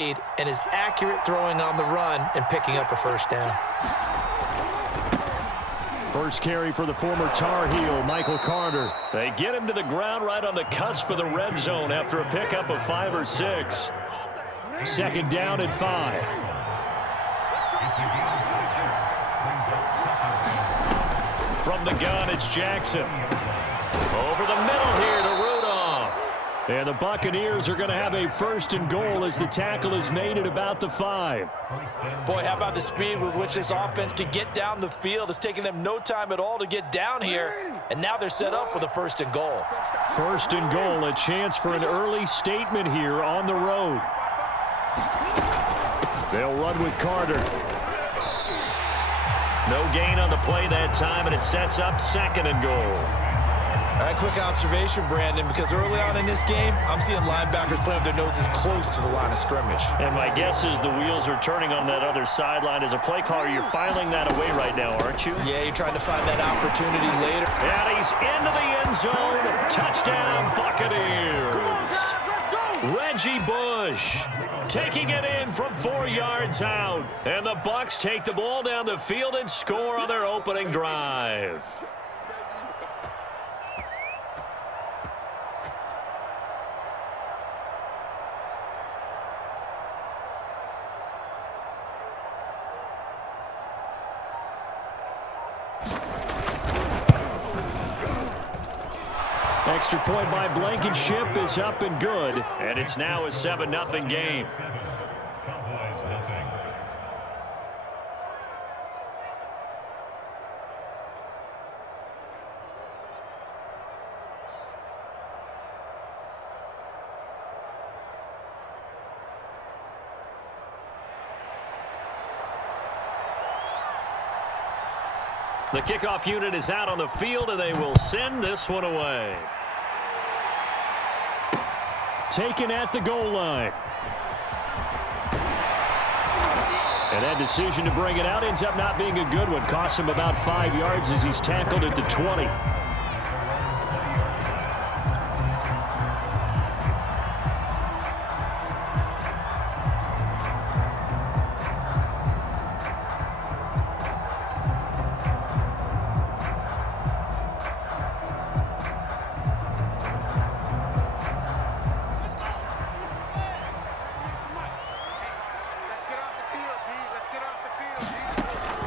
and is accurate throwing on the run and picking up a first down. First carry for the former Tar Heel, Michael Carter. They get him to the ground right on the cusp of the red zone after a pickup of 5 or 6. Second down at 5. From the gun, it's Jackson. Over the middle here to Rudolph. And the Buccaneers are going to have a first and goal as the tackle is made at about the 5. Boy, how about the speed with which this offense can get down the field? It's taken them no time at all to get down here. And now they're set up with a first and goal. First and goal, a chance for an early statement here on the road. They'll run with Carter. No gain on the play that time, and it sets up second and goal. All right, quick observation, Brandon, because early on in this game, I'm seeing linebackers playing with their noses close to the line of scrimmage. And my guess is the wheels are turning on that other sideline. As a play caller, you're filing that away right now, aren't you? Yeah, you're trying to find that opportunity later. And he's into the end zone. Touchdown, Buccaneers. Reggie Bush taking it in from 4 yards out. And the Bucs take the ball down the field and score on their opening drive. Extra point by Blankenship is up and good, and it's now a 7-0 game. The kickoff unit is out on the field, and they will send this one away. Taken at the goal line. And that decision to bring it out ends up not being a good one. Costs him about 5 yards as he's tackled at the 20.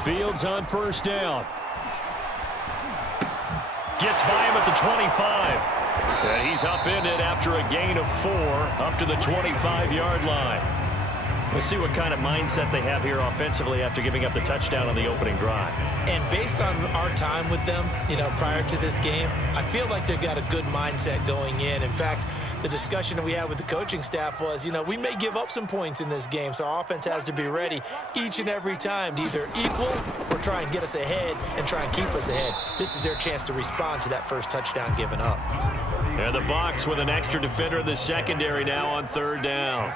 Fields on first down. Gets by him at the 25. And he's upended after a gain of 4 up to the 25-yard line. We'll see what kind of mindset they have here offensively after giving up the touchdown on the opening drive. And based on our time with them, prior to this game, I feel like they've got a good mindset going in. In fact, the discussion that we had with the coaching staff was, we may give up some points in this game, so our offense has to be ready each and every time to either equal or try and get us ahead and try and keep us ahead. This is their chance to respond to that first touchdown given up. And the Bucs with an extra defender in the secondary now on third down.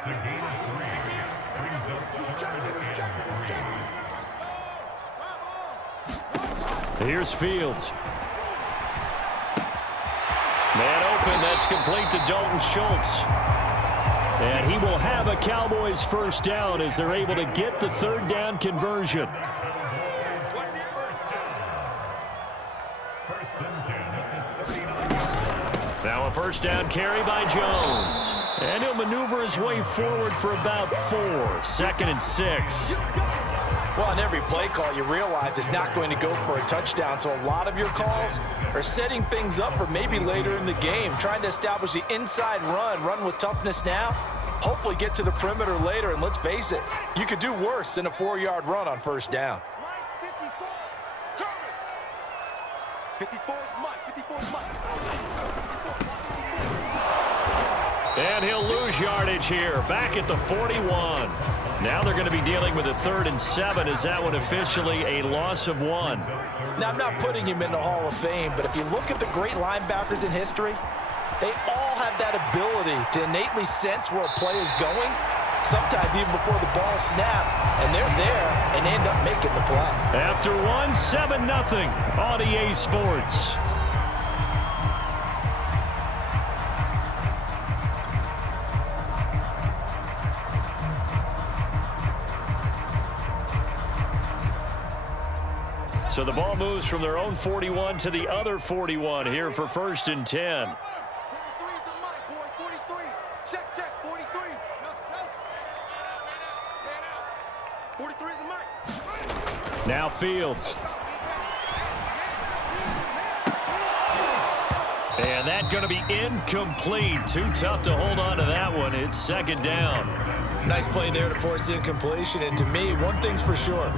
Here's Fields. Man open, that's complete to Dalton Schultz. And he will have a Cowboys first down as they're able to get the third down conversion. Now a first down carry by Jones. And he'll maneuver his way forward for about 4. Second and 6. Well, on every play call, you realize it's not going to go for a touchdown, so a lot of your calls are setting things up for maybe later in the game, trying to establish the inside run with toughness now, hopefully get to the perimeter later, and let's face it, you could do worse than a 4-yard run on first down. 54 is Mike. And he'll lose yardage here, back at the 41. Now they're going to be dealing with a 3rd and 7. Is that one officially a loss of 1? Now, I'm not putting him in the Hall of Fame, but if you look at the great linebackers in history, they all have that ability to innately sense where a play is going, sometimes even before the ball snaps, and they're there and end up making the play. After 1, 7-0 on EA Sports. So the ball moves from their own 41 to the other 41 here for 1st and 10. 43 is the mic, boy. 43. Check, 43. 43 is the mic. Now Fields. And that's going to be incomplete. Too tough to hold on to that one. It's 2nd down. Nice play there to force the incompletion. And to me, one thing's for sure.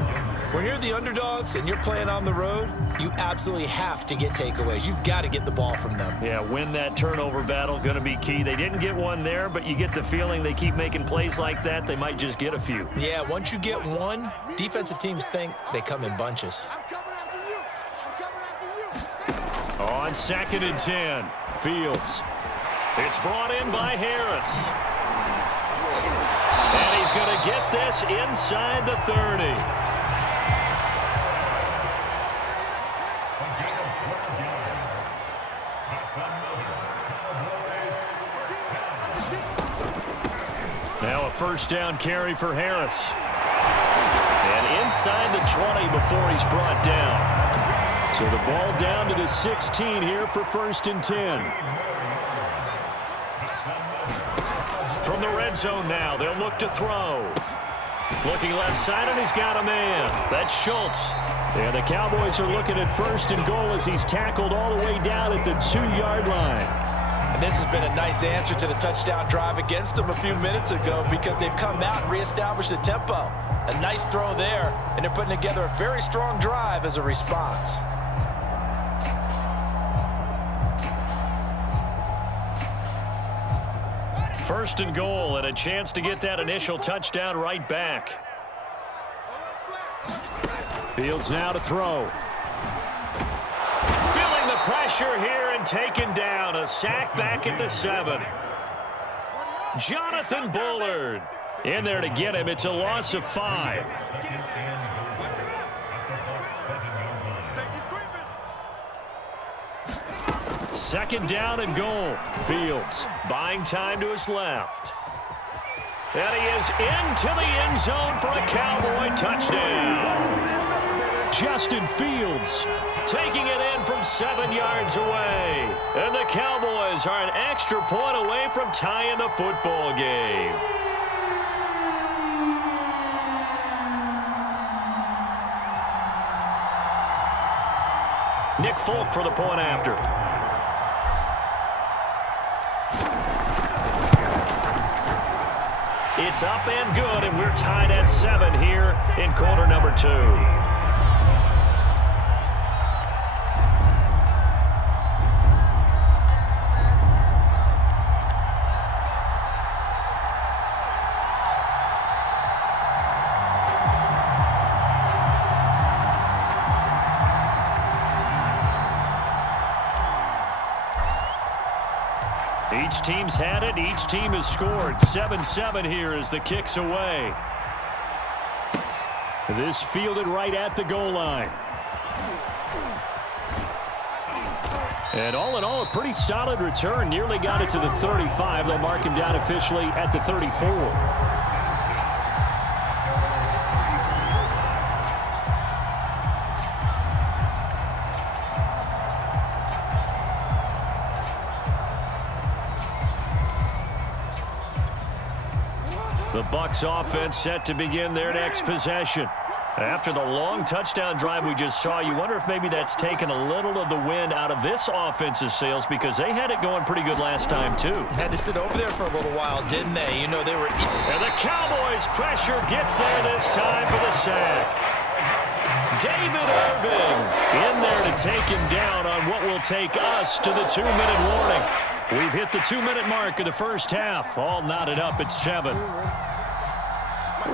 When you're the underdogs and you're playing on the road, you absolutely have to get takeaways. You've got to get the ball from them. Yeah, win that turnover battle, going to be key. They didn't get one there, but you get the feeling they keep making plays like that, they might just get a few. Yeah, once you get one, defensive teams think they come in bunches. I'm coming after you. I'm coming after you. On 2nd and 10, Fields. It's brought in by Harris. And he's going to get this inside the 30. Now a 1st down carry for Harris. And inside the 20 before he's brought down. So the ball down to the 16 here for 1st and 10. From the red zone now, they'll look to throw. Looking left side, and he's got a man. That's Schultz. And the Cowboys are looking at 1st and goal as he's tackled all the way down at the 2-yard line. And this has been a nice answer to the touchdown drive against them a few minutes ago because they've come out and reestablished the tempo. A nice throw there, and they're putting together a very strong drive as a response. First and goal, and a chance to get that initial touchdown right back. Fields now to throw. Feeling the pressure here and taken down. A sack back at the 7. Jonathan Bullard in there to get him. It's a loss of 5. Second down and goal. Fields buying time to his left. And he is into the end zone for a Cowboy touchdown. Justin Fields taking it in from 7 yards away. And the Cowboys are an extra point away from tying the football game. Nick Folk for the point after. It's up and good, and we're tied at 7 here in quarter number 2. Each team's had it. Each team has scored. 7-7 here as the kick's away. This fielded right at the goal line. And all in all, a pretty solid return. Nearly got it to the 35. They'll mark him down officially at the 34. The Bucs offense set to begin their next possession. After the long touchdown drive we just saw, you wonder if maybe that's taken a little of the wind out of this offense's sails because they had it going pretty good last time, too. Had to sit over there for a little while, didn't they? You know, they were... And the Cowboys' pressure gets there this time for the sack. David Irving in there to take him down on what will take us to the 2-minute warning. We've hit the 2-minute mark of the first half. All knotted up at 7.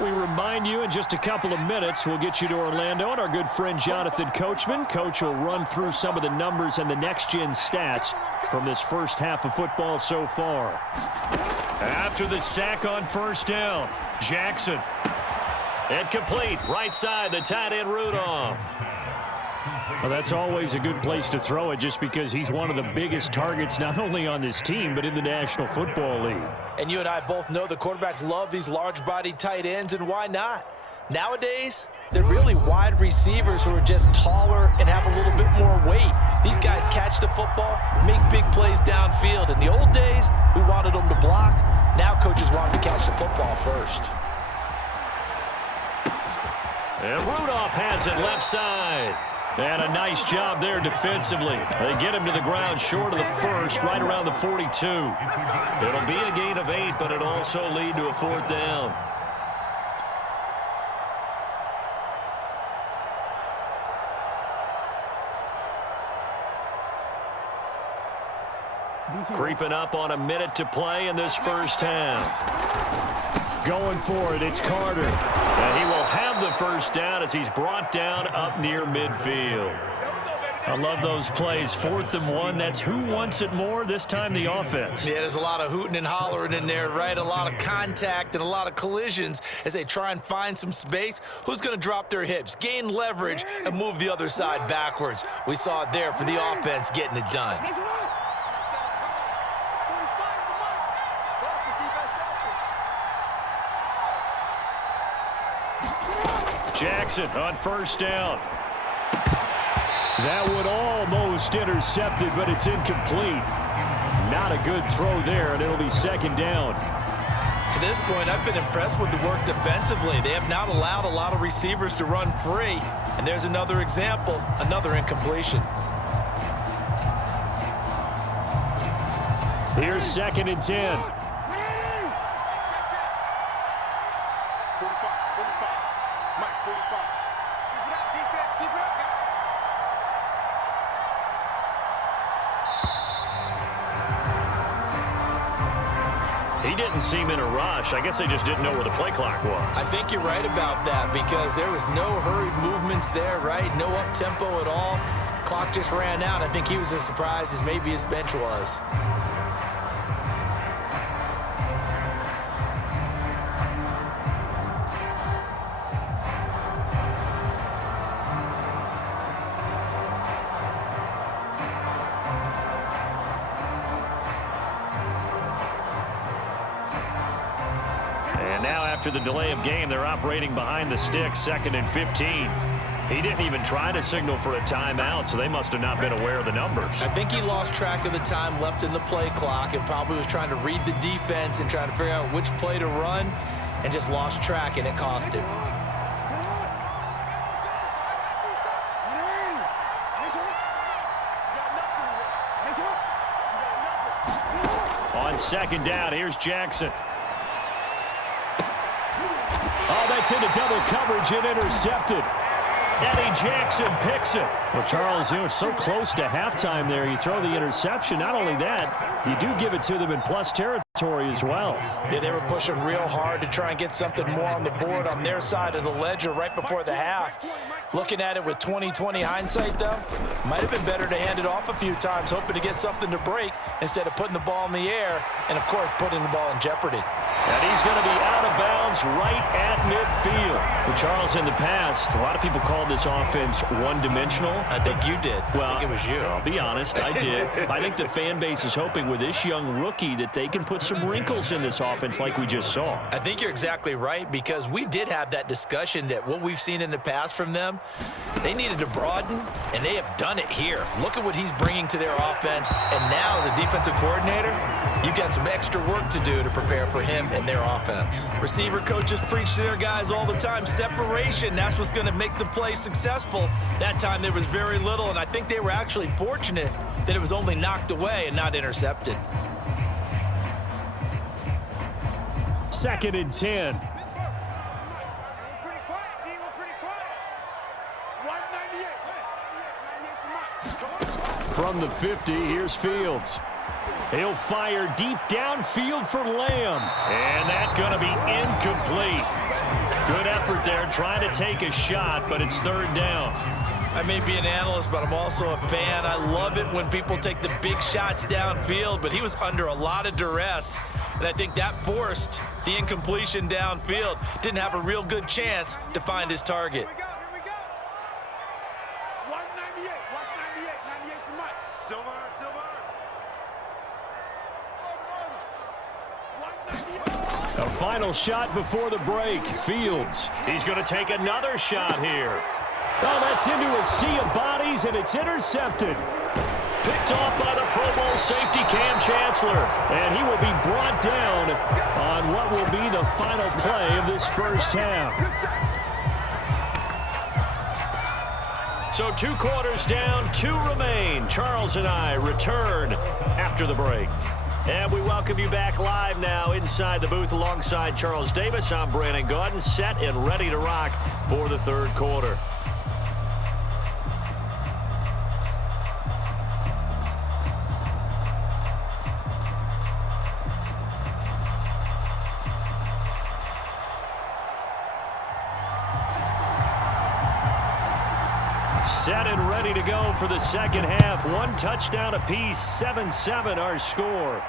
We remind you in just a couple of minutes, we'll get you to Orlando and our good friend Jonathan Coachman. Coach will run through some of the numbers and the next-gen stats from this first half of football so far. After the sack on first down, Jackson. And complete, right side, the tight end Rudolph. Well, that's always a good place to throw it just because he's one of the biggest targets not only on this team but in the National Football League. And you and I both know the quarterbacks love these large-bodied tight ends, and why not? Nowadays, they're really wide receivers who are just taller and have a little bit more weight. These guys catch the football, make big plays downfield. In the old days, we wanted them to block. Now coaches want them to catch the football first. And Rudolph has it left side. And a nice job there defensively. They get him to the ground short of the first, right around the 42. It'll be a gain of 8, but it'll also lead to a 4th down. Creeping up on a minute to play in this first half. Going for it, it's Carter. And he will have the first down as he's brought down up near midfield. I love those plays. 4th and 1. That's who wants it more, this time the offense. Yeah, there's a lot of hooting and hollering in there, right? A lot of contact and a lot of collisions as they try and find some space. Who's going to drop their hips, gain leverage, and move the other side backwards? We saw it there for the offense getting it done. Jackson on first down. That one almost intercepted, but it's incomplete. Not a good throw there, and it'll be 2nd down. To this point, I've been impressed with the work defensively. They have not allowed a lot of receivers to run free. And there's another example, another incompletion. Here's 2nd and 10. 45. Mike, 45. Keep it up, defense. Keep it up, guys. He didn't seem in a rush. I guess they just didn't know where the play clock was. I think you're right about that because there was no hurried movements there, right? No up-tempo at all. Clock just ran out. I think he was as surprised as maybe his bench was. And now after the delay of game, they're operating behind the stick, 2nd and 15. He didn't even try to signal for a timeout, so they must have not been aware of the numbers. I think he lost track of the time left in the play clock and probably was trying to read the defense and trying to figure out which play to run and just lost track, and it cost him. On 2nd down, here's Jackson. Oh, that's into double coverage and intercepted. Eddie Jackson picks it. Well, Charles, you know, it's so close to halftime there. You throw the interception. Not only that, you do give it to them in plus territory as well. Yeah, they were pushing real hard to try and get something more on the board on their side of the ledger right before the half. Looking at it with 20/20 hindsight, though, might have been better to hand it off a few times, hoping to get something to break instead of putting the ball in the air and, of course, putting the ball in jeopardy. And he's going to be out of bounds right at midfield. Well, Charles, in the past, a lot of people called this offense one-dimensional. I think you did. Well, I think it was you. I'll be honest, I did. I think the fan base is hoping with this young rookie that they can put some wrinkles in this offense like we just saw. I think you're exactly right because we did have that discussion that what we've seen in the past from them, they needed to broaden, and they have done it here. Look at what he's bringing to their offense, and now as a defensive coordinator, you've got some extra work to do to prepare for him and their offense. Receiver coaches preach to their guys all the time, separation, that's what's going to make the play successful. That time there was very little, and I think they were actually fortunate that it was only knocked away and not intercepted. 2nd and 10. From the 50, here's Fields. He'll fire deep downfield for Lamb. And that's going to be incomplete. Good effort there, trying to take a shot, but it's 3rd down. I may be an analyst, but I'm also a fan. I love it when people take the big shots downfield, but he was under a lot of duress, and I think that forced the incompletion downfield. Didn't have a real good chance to find his target. Here we go. 198. Watch 98. 98 to Mike. Silver. 198. A final shot before the break. Fields. He's going to take another shot here. Oh, that's into a sea of bodies, and it's intercepted. Picked off by the Pro Bowl safety Cam Chancellor. And he will be brought down on what will be the final play of this first half. So 2 quarters down, 2 remain. Charles and I return after the break. And we welcome you back live now inside the booth alongside Charles Davis. I'm Brandon Gaudin, set and ready to rock for the third quarter. Set and ready to go for the second half. 1 touchdown apiece, 7-7 our score.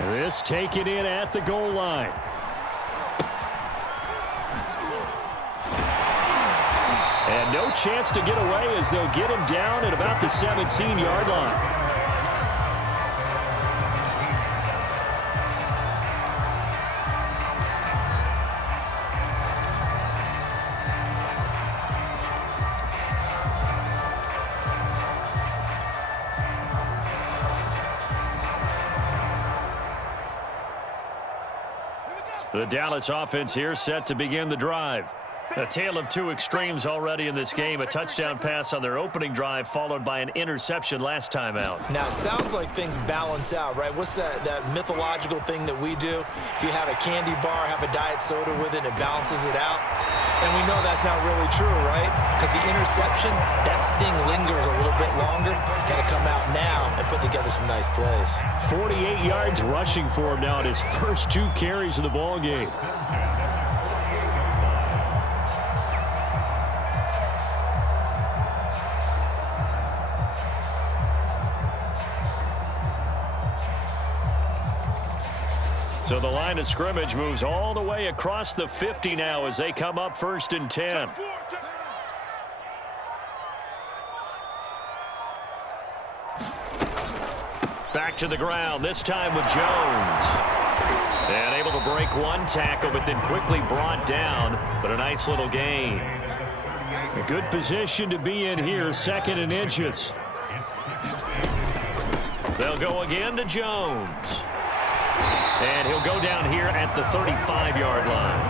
This taken in at the goal line. And no chance to get away as they'll get him down at about the 17-yard line. The Dallas offense here set to begin the drive. A tale of 2 extremes already in this game. A touchdown pass on their opening drive followed by an interception last time out. Now, it sounds like things balance out, right? What's that mythological thing that we do? If you have a candy bar, have a diet soda with it, and it balances it out. And we know that's not really true, right? Because the interception, that sting lingers a little bit longer. Got to come out now and put together some nice plays. 48 yards rushing for him now in his first 2 carries of the ball game. So the line of scrimmage moves all the way across the 50 now as they come up 1st and 10. Back to the ground, this time with Jones. And able to break 1 tackle, but then quickly brought down. But a nice little gain. A good position to be in here, 2nd and inches. They'll go again to Jones. And he'll go down here at the 35-yard line.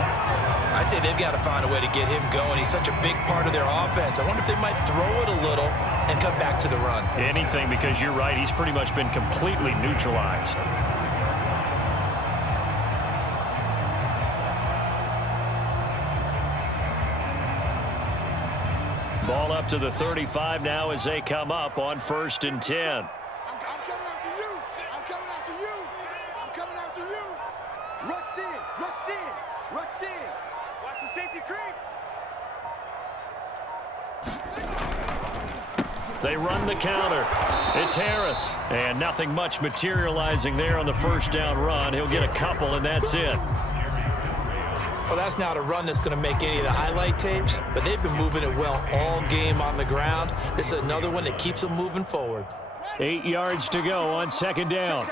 I'd say they've got to find a way to get him going. He's such a big part of their offense. I wonder if they might throw it a little and come back to the run. Anything, because you're right. He's pretty much been completely neutralized. Ball up to the 35 now as they come up on 1st and 10. They run the counter. It's Harris. And nothing much materializing there on the 1st down run. He'll get a couple, and that's it. Well, that's not a run that's going to make any of the highlight tapes, but they've been moving it well all game on the ground. This is another one that keeps them moving forward. 8 yards to go on 2nd down.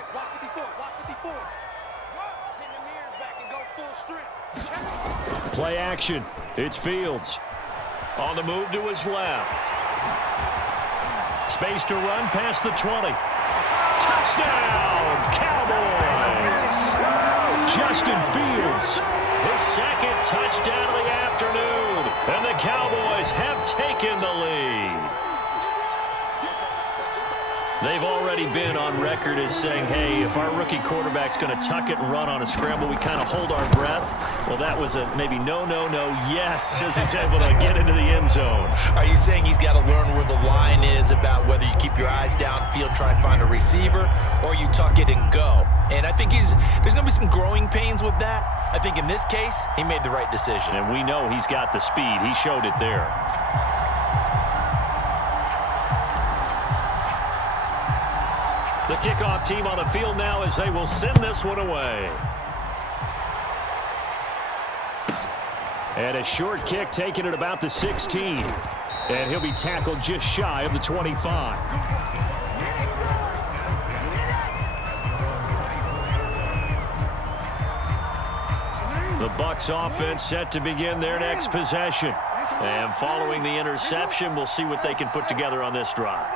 Play action. It's Fields. On the move to his left. Space to run past the 20. Touchdown, Cowboys! Justin Fields, his 2nd touchdown of the afternoon. And the Cowboys have taken the lead. They've already been on record as saying, hey, if our rookie quarterback's going to tuck it and run on a scramble, we kind of hold our breath. Well, that was a maybe no, yes, as he's able to get into the end zone. Are you saying he's got to learn where the line is about whether you keep your eyes downfield, try and find a receiver, or you tuck it and go? And I think there's going to be some growing pains with that. I think in this case, he made the right decision. And we know he's got the speed. He showed it there. The kickoff team on the field now as they will send this one away. And a short kick taken at about the 16. And he'll be tackled just shy of the 25. The Bucs offense set to begin their next possession. And following the interception, we'll see what they can put together on this drive.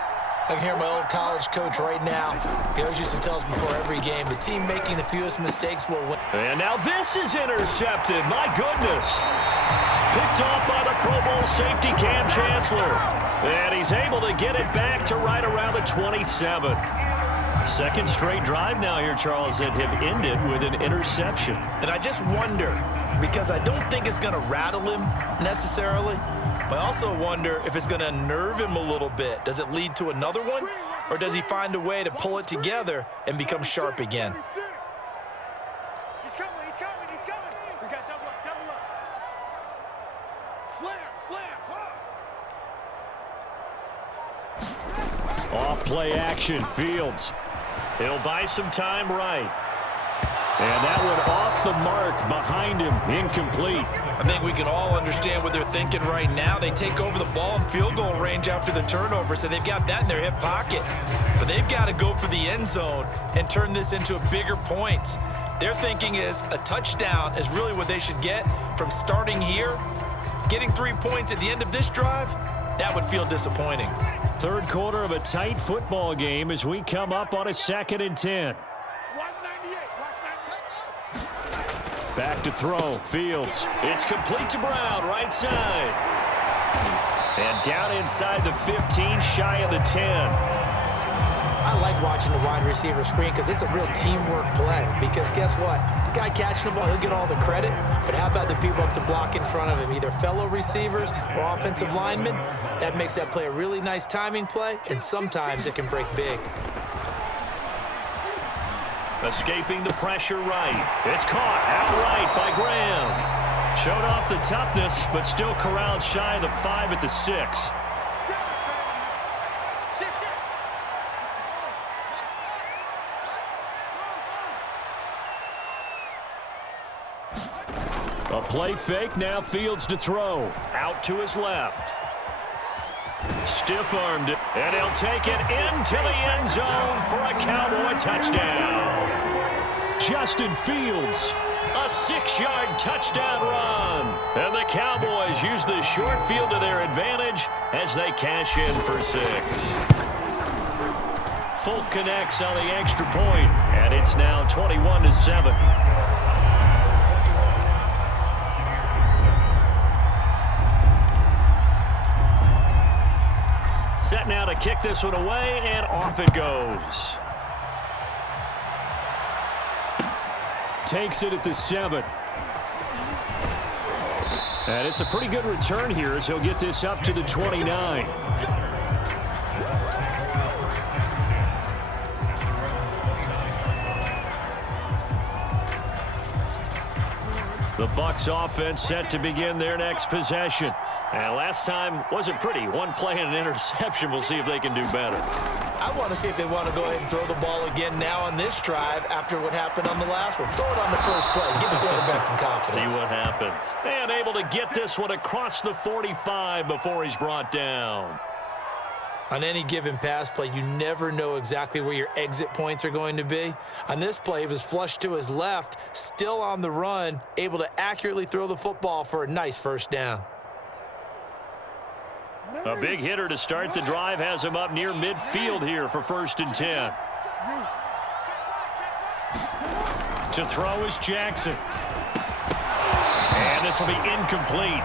I can hear my old college coach right now. He always used to tell us before every game, the team making the fewest mistakes will win. And now this is intercepted. My goodness. Picked off by the Pro Bowl safety Cam Chancellor. And he's able to get it back to right around the 27. Second straight drive now here, Charles, that have ended with an interception. And I just wonder, because I don't think it's going to rattle him necessarily, but I also wonder if it's going to unnerve him a little bit. Does it lead to another one, or does he find a way to pull it together and become sharp again? He's coming, he's coming, he's coming. We got double up, double up. Slam, slam. Off play action, Fields. He'll buy some time right. And that one off the mark behind him, incomplete. I think we can all understand what they're thinking right now. They take over the ball in field goal range after the turnover, so they've got that in their hip pocket. But they've got to go for the end zone and turn this into a bigger points. Their thinking is a touchdown is really what they should get from starting here. Getting 3 points at the end of this drive, that would feel disappointing. Third quarter of a tight football game as we come up on a 2nd and 10. 198, watch 98. Back to throw, Fields. It's complete to Brown, right side. And down inside the 15, shy of the 10. I like watching the wide receiver screen because it's a real teamwork play. Because guess what? The guy catching the ball, he'll get all the credit. But how about the people up to block in front of him, either fellow receivers or offensive linemen? That makes that play a really nice timing play, and sometimes it can break big. Escaping the pressure right. It's caught outright by Graham. Showed off the toughness, but still corralled shy of the 5 at the 6. A play fake, now Fields to throw. Out to his left. Stiff-armed it, and he'll take it into the end zone for a Cowboy touchdown. Justin Fields, a 6-yard touchdown run. And the Cowboys use the short field to their advantage as they cash in for 6. Folk connects on the extra point, and it's now 21-7. Set now to kick this one away, and off it goes. Takes it at the 7. And it's a pretty good return here as he'll get this up to the 29. The Bucs offense set to begin their next possession. And last time wasn't pretty. One play and an interception. We'll see if they can do better. I want to see if they want to go ahead and throw the ball again now on this drive after what happened on the last one. Throw it on the first play. Give the quarterback some confidence. See what happens. And able to get this one across the 45 before he's brought down. On any given pass play, you never know exactly where your exit points are going to be. On this play, he was flushed to his left, still on the run, able to accurately throw the football for a nice first down. A big hitter to start the drive has him up near midfield here for 1st and 10. To throw is Jackson. And this will be incomplete.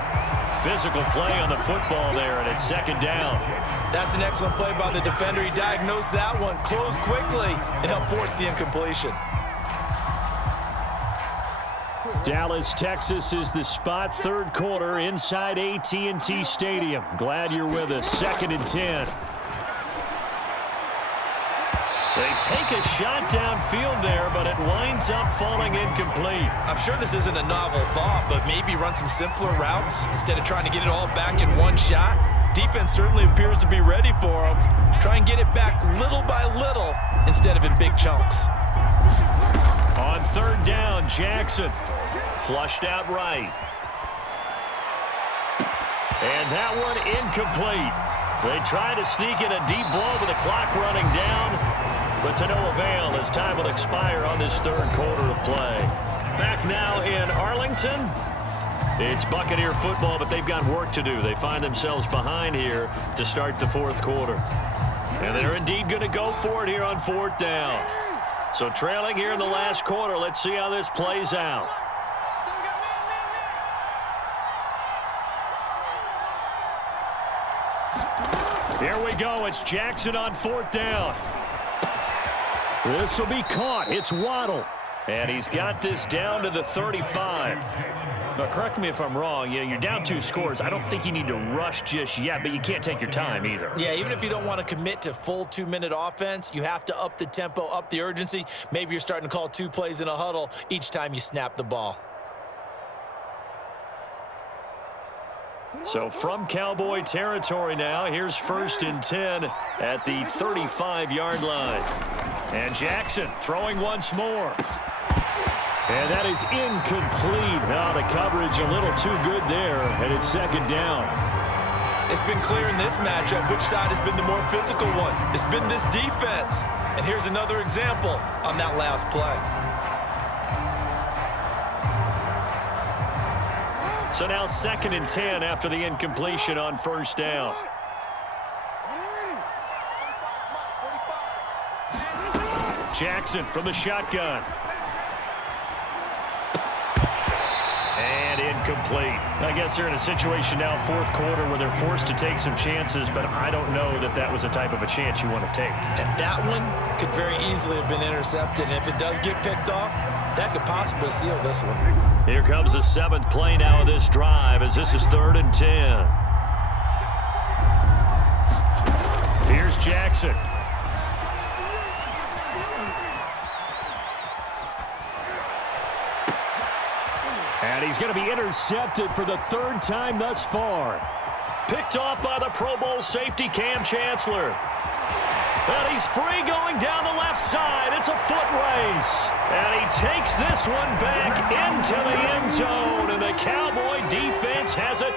Physical play on the football there, and it's 2nd down. That's an excellent play by the defender. He diagnosed that one, closed quickly, and helped force the incompletion. Dallas, Texas is the spot. 3rd quarter inside AT&T Stadium. Glad you're with us. 2nd and 10. They take a shot downfield there, but it winds up falling incomplete. I'm sure this isn't a novel thought, but maybe run some simpler routes instead of trying to get it all back in one shot. Defense certainly appears to be ready for them. Try and get it back little by little instead of in big chunks. On 3rd down, Jackson. Flushed out right. And that one incomplete. They try to sneak in a deep ball with the clock running down, but to no avail as time will expire on this 3rd quarter of play. Back now in Arlington. It's Buccaneer football, but they've got work to do. They find themselves behind here to start the fourth quarter. And they're indeed going to go for it here on fourth down. So trailing here in the last quarter. Let's see how this plays out. Here we go. It's Jackson on fourth down. This will be caught. It's Waddle. And he's got this down to the 35. But correct me if I'm wrong. You're down 2 scores. I don't think you need to rush just yet, but you can't take your time either. Yeah, even if you don't want to commit to full 2-minute offense, you have to up the tempo, up the urgency. Maybe you're starting to call 2 plays in a huddle each time you snap the ball. So from Cowboy territory now, here's 1st and 10 at the 35-yard line. And Jackson throwing once more. And that is incomplete. Now the coverage a little too good there, and it's 2nd down. It's been clear in this matchup which side has been the more physical one. It's been this defense. And here's another example on that last play. So now 2nd and 10 after the incompletion on 1st down. Jackson from the shotgun. And incomplete. I guess they're in a situation now, 4th quarter, where they're forced to take some chances, but I don't know that that was the type of a chance you want to take. And that one could very easily have been intercepted. And if it does get picked off, that could possibly seal this one. Here comes the 7th play now of this drive as this is 3rd and 10. Here's Jackson. And he's going to be intercepted for the 3rd time thus far. Picked off by the Pro Bowl safety Cam Chancellor. And he's free going down the left side. It's a foot race. And he takes this one back into the end zone. And the Cowboy defense has it